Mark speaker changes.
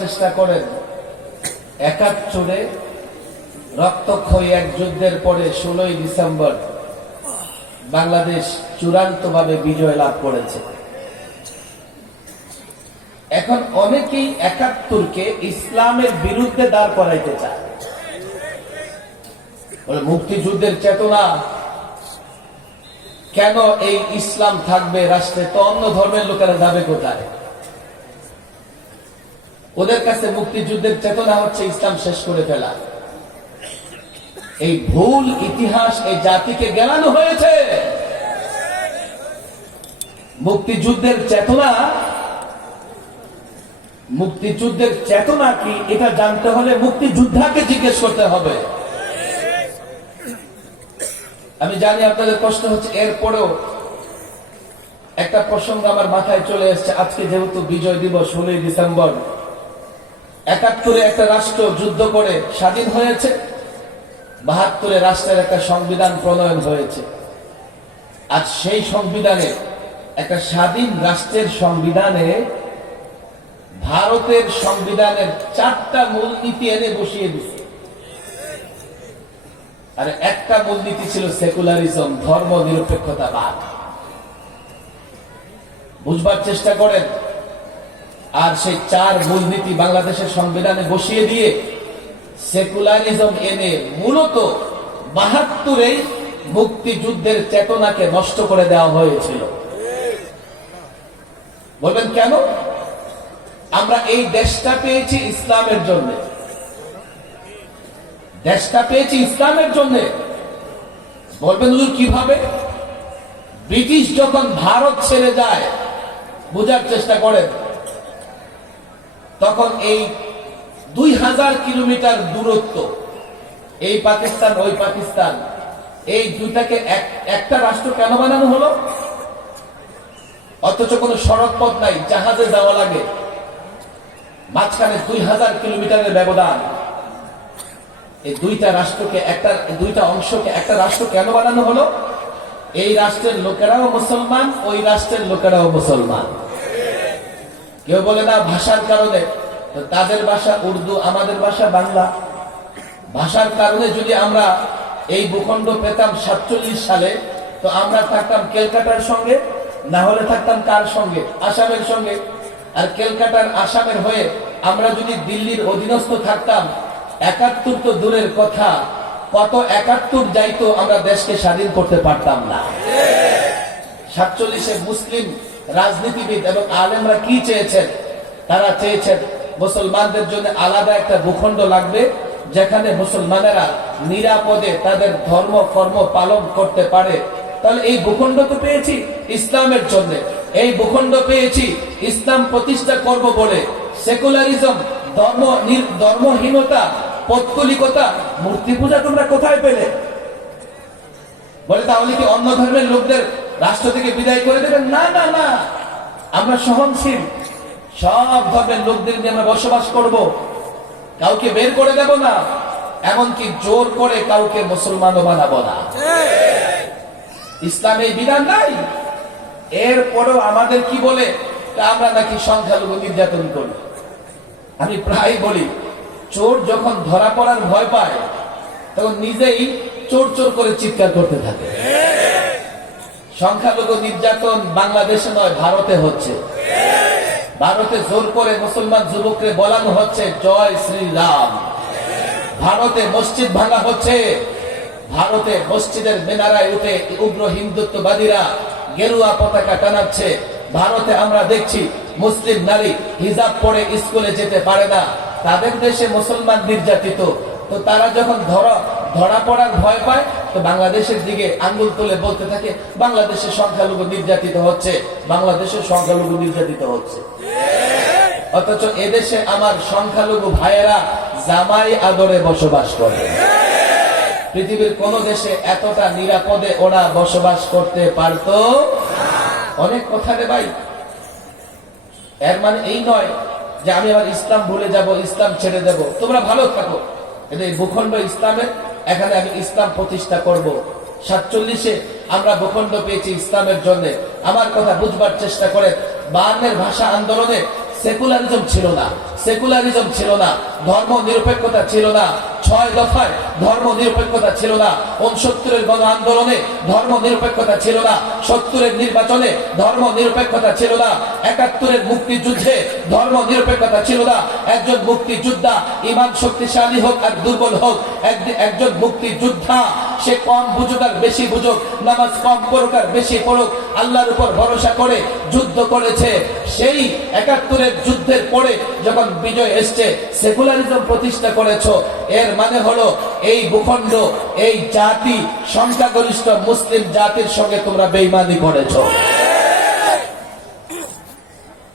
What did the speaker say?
Speaker 1: চেষ্টা করেন। একাত্তরে রক্তক্ষয়ী এক যুদ্ধের পরে ষোলোই ডিসেম্বর বাংলাদেশ চূড়ান্তভাবে বিজয় লাভ করেছে। এখন অনেকেই একাত্তরকে ইসলামের বিরুদ্ধে দাঁড় করাইতে চায়। মুক্তিযুদ্ধের চেতনা, কেন এই ইসলাম থাকবে রাষ্ট্রে? তো অন্য ধর্মের লোকেরা যাবে কোথায়? ওদের কাছে মুক্তিযুদ্ধের চেতনা হচ্ছে ইসলাম শেষ করে ফেলা। এই ভুল ইতিহাস এই জাতিকে গেলানো হয়েছে। মুক্তিযুদ্ধের চেতনা মুক্তিযুদ্ধের চেতনা কি এটা জানতে হলে মুক্তিযোদ্ধাকে জিজ্ঞেস করতে হবে। আমি জানি আপনাদের কষ্ট হচ্ছে, এরপরেও একটা প্রসঙ্গ আমার মাথায় চলে এসছে। আজকে যেহেতু বিজয় দিবস, ষোলোই ডিসেম্বর একাত্তরে একটা রাষ্ট্র যুদ্ধ করে স্বাধীন হয়েছে, বাহাত্তরে রাষ্ট্রের একটা সংবিধান প্রণয়ন হয়েছে। আজ সেই সংবিধানে, একটা স্বাধীন রাষ্ট্রের সংবিধানে, ভারতের সংবিধানের চারটা মূলনীতি এনে বসিয়ে দিচ্ছে আর একটা মূলনীতি ছিল সেকুলারিজম, ধর্ম নিরপেক্ষতাবাদ। বুঝবার চেষ্টা করেন আর সেই চার মূলনীতি বাংলাদেশের সংবিধানে বসিয়ে দিয়ে সেকুলারিজম এনে মূলত বাহাত্তরেই মুক্তিযুদ্ধের চেতনাকে নষ্ট করে দেওয়া হয়েছিল। বলবেন কেন? আমরা এই দেশটা পেয়েছি ইসলামের জন্য। দেশটা পেয়েছি ইসলামের জন্য। বলবেন কীভাবে? ব্রিটিশ যখন ভারত ছেড়ে যায়, বোঝার চেষ্টা করেন। তখন এই দুই হাজার কিলোমিটার দূরত্ব, এই পাকিস্তান, ওই পাকিস্তান, এই দুইটাকে একটা রাষ্ট্র কেন বানানো হলো? অথচ কোনো সড়ক পথ নাই, জাহাজে যাওয়া লাগে। মাঝখানে দুই হাজার কিলোমিটারের ব্যবধান। এই দুইটা রাষ্ট্রকে, একটা, দুইটা অংশকে একটা রাষ্ট্র কেন বানানো হলো? এই রাষ্ট্রের লোকেরাও মুসলমান, ওই রাষ্ট্রের লোকেরাও মুসলমান। কেউ বলে না ভাষার কারণে তাদের ভাষা উর্দু, আমাদের ভাষা বাংলা। ভাষার কারণে যদি আমরা এই ভূখণ্ড পেতাম সাতচল্লিশ সালে, তো আমরা থাকতাম কেলকাটার সঙ্গে, না হলে থাকতাম কার সঙ্গে? আসামের সঙ্গে। আর কেলকাটার আসামের হয়ে আমরা যদি দিল্লির অধীনস্থ থাকতাম, একাত্তর তো দূরের কথা, কত একাত্তর যাইতো আমরা দেশকে স্বাধীন করতে পারতাম না। সাতচল্লিশে মুসলিম রাজনীতিবিদ এবং আলেমরা কি চেয়েছেন? তারা চেয়েছেন মুসলমানদের জন্য আলাদা একটা ভূখণ্ড লাগবে, যেখানে মুসলমানেরা নিরাপদে তাদের ধর্ম, কর্ম পালন করতে পারে। তাহলে এই ভূখণ্ড তো পেয়েছি ইসলামের জন্য। এই ভূখণ্ড পেয়েছি ইসলাম প্রতিষ্ঠা করব বলে। সেকুলারিজম, ধর্ম ধর্মহীনতা, পত্তলিকতা, মূর্তি পূজা তোমরা কোথায় পেলে? বলে তাহলে কি অন্য ধর্মের লোকদের রাষ্ট্র থেকে বিদায় করে দেবেন? না না না। আমরা সহনশীল। সব ধর্মের লোকদের নিয়ে আমরা বসবাস করব। কাউকে বের করে দেব না, এমনকি জোর করে কাউকে মুসলমানও বানাবো না। ইসলামে বিধান নাই। এরপরেও আমাদের কি বলে? আমরা নাকি সংখ্যালঘু নির্যাতন করি। আমি প্রায় বলি, চোর যখন ধরা পড়ার ভয় পায়, তখন নিজেই চোর চোর করে চিৎকার করতে থাকে। সংখ্যালঘু নির্যাতন বাংলাদেশে নয়, ভারতে হচ্ছে। ভারতে জোর করে মুসলমান যুবককে বলানো হচ্ছে, জয় শ্রী শ্রীরাম। ভারতে মসজিদ ভাঙা হচ্ছে। ভারতে মসজিদের মেনারায় উঠে উগ্র হিন্দুত্ববাদীরা গেরুয়া পতাকা টানাচ্ছে। ভারতে আমরা দেখছি মুসলিম নারী হিজাব পরে স্কুলে যেতে পারে না। তাদের দেশে মুসলমান নির্যাতিত। তো তারা যখন ধরা ধরা পড়ার ভয় পায় তো বাংলাদেশের দিকে আঙ্গুল তুলে বলতে থাকে বাংলাদেশের সংখ্যালঘু নির্যাতিত হচ্ছে বাংলাদেশের সংখ্যালঘু নির্যাতিত হচ্ছে। অথচ এদেশে আমার সংখ্যালঘু ভাইয়েরা জামাই আদরে বসবাস করে। পৃথিবীর কোন দেশে এতটা নিরাপদে ওরা বসবাস করতে পারত অনেক কথা রে ভাই। এর মানে এই নয় যে আমি আবার ইসলাম ভুলে যাব, ইসলাম ছেড়ে দেব। তোমরা ভালো থাকো। এটা এই ভূখণ্ড ইসলামের এখানে আমি ইসলাম প্রতিষ্ঠা করব। সাতচল্লিশে আমরা ভূখণ্ড পেয়েছি ইসলামের জন্য। আমার কথা বুঝবার চেষ্টা করে বায়ান্নের ভাষা আন্দোলনে সেকুলারিজম ছিল না। সেকুলারিজম ছিল না ধর্ম নিরপেক্ষতা ছিল না, ছয় দফায় ধর্ম নিরপেক্ষতা ছিল না উনসত্তরের গণ আন্দোলনে ধর্ম নিরপেক্ষতা ছিল না, সত্তরের নির্বাচনে ধর্ম নিরপেক্ষতা ছিল না, একাত্তরের মুক্তিযুদ্ধে ধর্ম নিরপেক্ষতা ছিল না, একজন মুক্তিযোদ্ধা ইমান শক্তিশালী হোক আর দুর্বল হোক একজন মুক্তিযোদ্ধা, সে কম বুঝুক আর বেশি বুঝুক, নামাজ কম পড়ুক আর বেশি পড়ুক, আল্লাহর উপর ভরসা করে যুদ্ধ করেছে, সেই একাত্তরের যুদ্ধের পরে যখন বিজয় এসছে, সেকুলারিজম প্রতিষ্ঠা করেছ। এর মানে হলো, এই ভূখণ্ড, এই জাতি সংখ্যাগরিষ্ঠ মুসলিম জাতির সঙ্গে তোমরা বেইমানি করেছ।